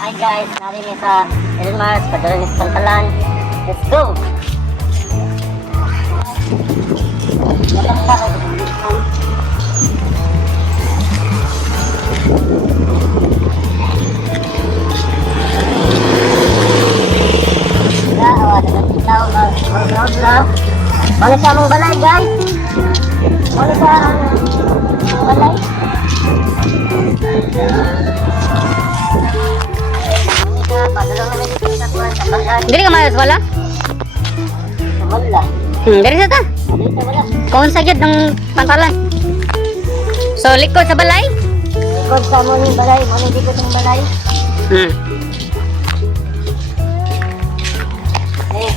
Hi guys, narinig sa Elmars, Padrones Pantalan. Let's go! Mana sa among balay guys? Mana sa among balay? Diri ka mayos wala? Wala. Diri sa ta. Dito wala. Kung sa gyud ng pantalan. So likod sa balay? Ikot sa among balay, mo ni dito sa balay. Hmm. Eh.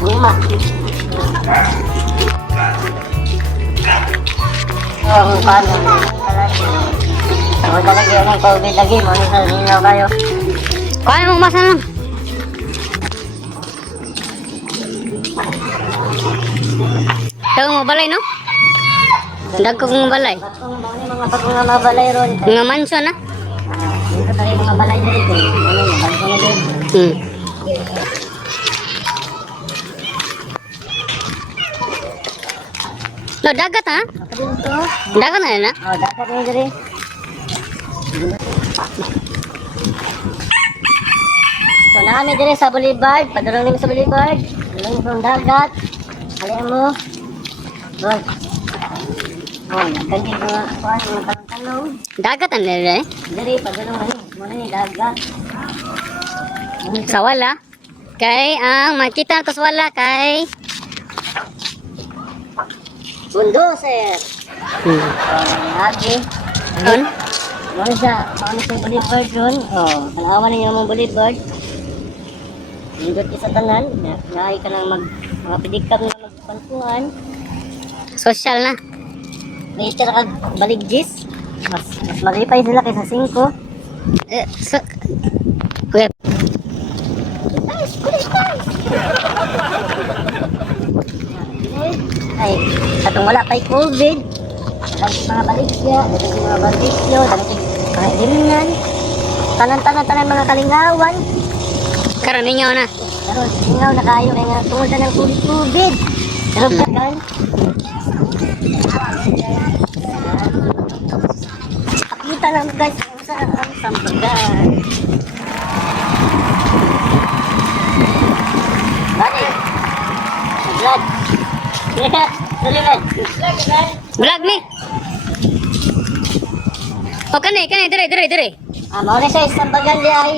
Lima. Oh, paano? Ang talaga yan ang COVID lagi, mo ni sa ninyo kayo. Kaya mong masa lang. Dagang mo balay no? Dagkog mo balay. Batong mga batong nga mabalay ron. Nga mansion na. Dito tayo mga balay dito. Ano yung balay na din. Hmm. No, dagat ha? Ako din to. Dagat na yan ha? Oh, dapat na diri. So, naami diri sa Boulevard. Padulong nimo sa Boulevard. Padulong sa dagat. Halian mo. Good. Oh, nagkanti ko nga. Kuhan, mga tanong-tanong. Dagat na nila eh. Diri, padulong na ni. Muna ni dagat. Sa wala. Kay ang makita ko sa wala kay Bulldozer. hmm. Lagi. Yun. Ano siya Boulevard ron. Oh, tanawan ninyo mong Boulevard. Nindot ka sa tanan. Naay ka lang mga pedicab na magpantuan. Social na. May tira ka baligjis. Mas malipay sila kaysa 5. Kuya. Ay, katong wala pa'y COVID. Dapat mga baligya, dapat mga barbecue, dapat mga hilingan. Tanan mga kalingawan. Karon ninyo na. Pero singaw na kayo kaya nga tungod na ng COVID. Pero kan pakita lang guys kung saan ang sambagan. Bani, vlog. Tulingan. Vlog ni. O kani dire. Mao na siya sambagan di ay.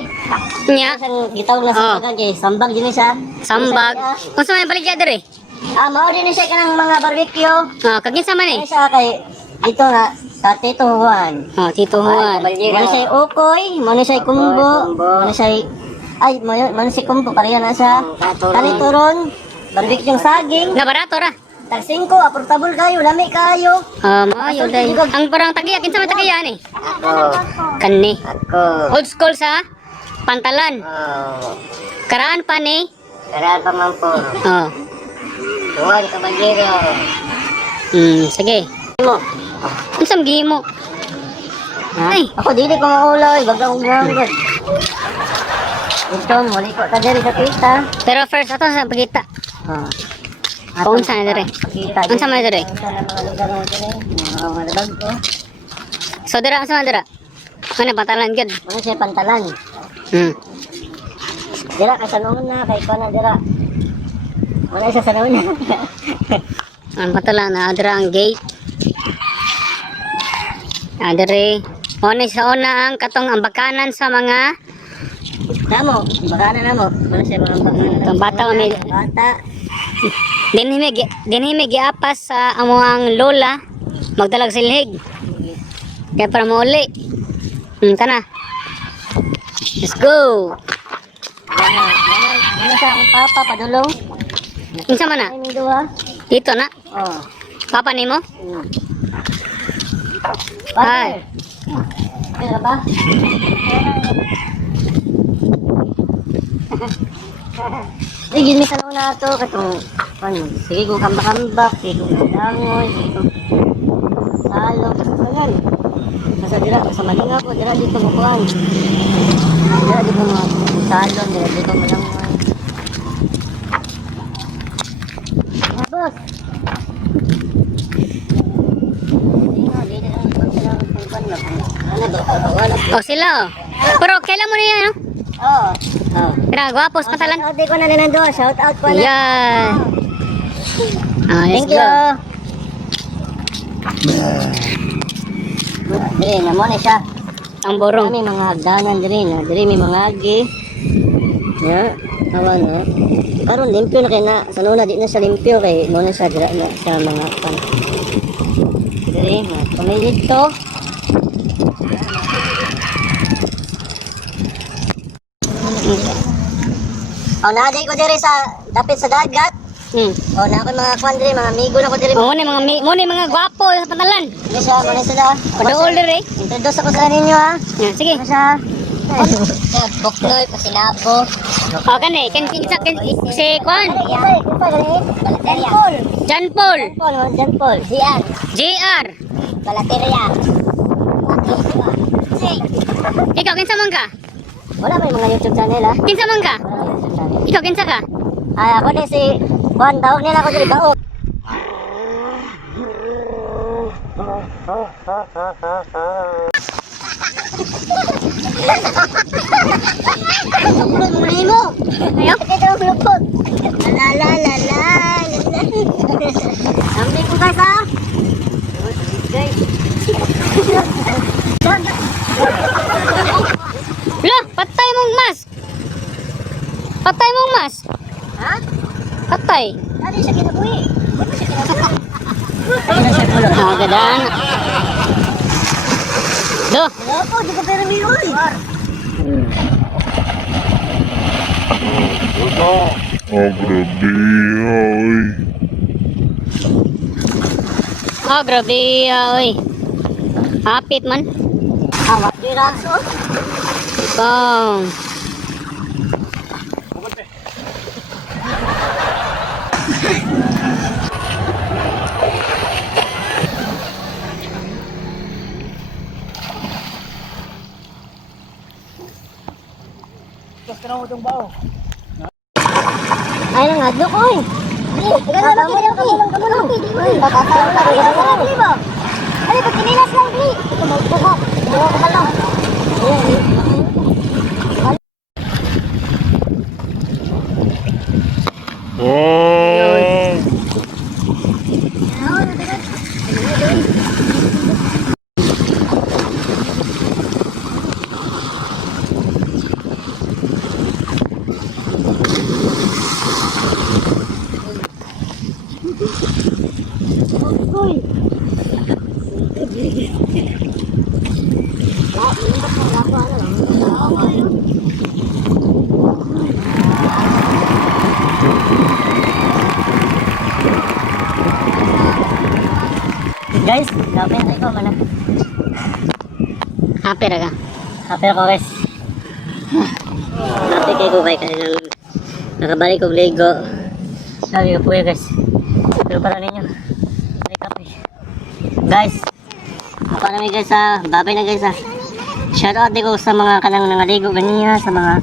Nya. Isang gitawag na sambagan kay sambag din siya. Sambag. Unsa may baligya dire? Mao din siya kanang mga barbecue. Kagin sa man Ay eh. siya kay dito nga sa Tito Juan. Tito Juan. Mano siya ukoy, mano siya kumbo, mano siya mano siya kumbo pareha na siya. Kanito ron, barbecue yung saging. Nga barato ra. Tag 5, affordable kayo, lami kayo. Maayo day. Ang parang tagiya kinsa man tagiya ni? Kani. Ako. Old school sa pantalan. Karaan pa ni. Karaan pa man po. Oh. Juan Caballero. Sige. Mo. Unsam gihimo? Ay, Ako dili ko maulay, bagang ugang. Ito, muli ko ta diri sa kita. pero first ato sa pagkita. Unsa na dire? Kita. Unsa man dire? Unsa na mga lugar na diri? Mga labag ko. So dira unsa man dira? Ano pantalan gid? Ano siya pantalan? Dira kay sanoon na kay ko na dira. Wala siya sanoon na. Ang pantalan na dira ang gate. Dire. Ono sa una ang katong ang bakanan sa mga Namo, baka na namo. Ano siya mga itong bata may bata. dinhimi giapas sa amuang lola magdalag silhig. Kaya para mauli. Tana. Let's go. Ano siya ang papa padulong? Unsa man na? Ay, may duha. Dito na. Oh. Papa nimo? Ay. Kaya ba? Sige, may tanong na ito. Katong, sige ko kambak-kambak, sige ko dangoy, sige ko Salo. Ayan. Masa dira, sa malinga ko, dira dito mo kuhan. Dira dito mo salon, dira dito mo lang. Boss. Ano ba? Wala. Oh, sila oh. Pero kailan mo niya, no? Oh. Oh. Pero gwapos patalan. Shout out ko na nila doon. Shout out ko na. Yan. Ah, let's Thank go. you. Dire na mo na siya. Ang borong. Kami mga hagdanan dire na. Dire may mga agi. Ya, awa na. Karon limpyo na kay na. Sa nuna di na siya limpyo kay mo na siya dira na sa mga pan. Dire mga pamilit to. Oh, naaday ko dire sa dapit sa dagat. Oh, na ako mga kwan dire, mga amigo na ko dire. Oh, mo ni mga gwapo sa patalan. Ano siya, ano sila? Padool dire. Introduce ako sa ninyo ha. Yan, sige. Ano siya? Buknoy, pasinabo. Oh, kani, si Kwan. Jan Paul. John Paul. Jan Paul. Sian. JR. Balateria. Ikaw, kinsa man ka? Wala ba yung mga YouTube channel ha? Kinsa man ka? Wala yung YouTube channel. Ikaw, kinsa ka? Ay, ako din si Juan. Tawag nila ako dito. Baok. Lupot mo rin mo. Ayaw? Ito ang lupot. La la la la. Sampling ko guys ha. Guys. Lo, patay mong mas. Patay mong mas. Ha? Patay. Ano siya kinabuhi? Ah, gadaan. Lo, Opo, di ko pero miyoy. Oh, grabe, ay. ah, grabe, oy. Hapit man. Awat diraso. Bang. Ay, nangadlo ko eh. Ikaw na lang kamulong. Uy, papataw ka. Ay, pag kinilas lang, di. Ito, magbuhok. Buhok ka lang. Oh. Guys, lapit ay ko man. Happy ra ka. Happy ako guys. Happy kay ko kay kanang nakabalik og Lego. Sabi ko po guys. Pero para ninyo. Kape. Guys, para mi guys ha, babay na guys ha. Shout out ko sa mga kanang nangaligo ganiya, sa mga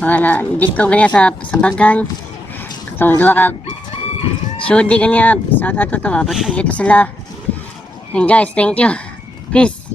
na dito ganiya sa bagan. Katong duha ka Shudi ganiya, shout out ko to, abot dito sila. And guys, thank you. Peace.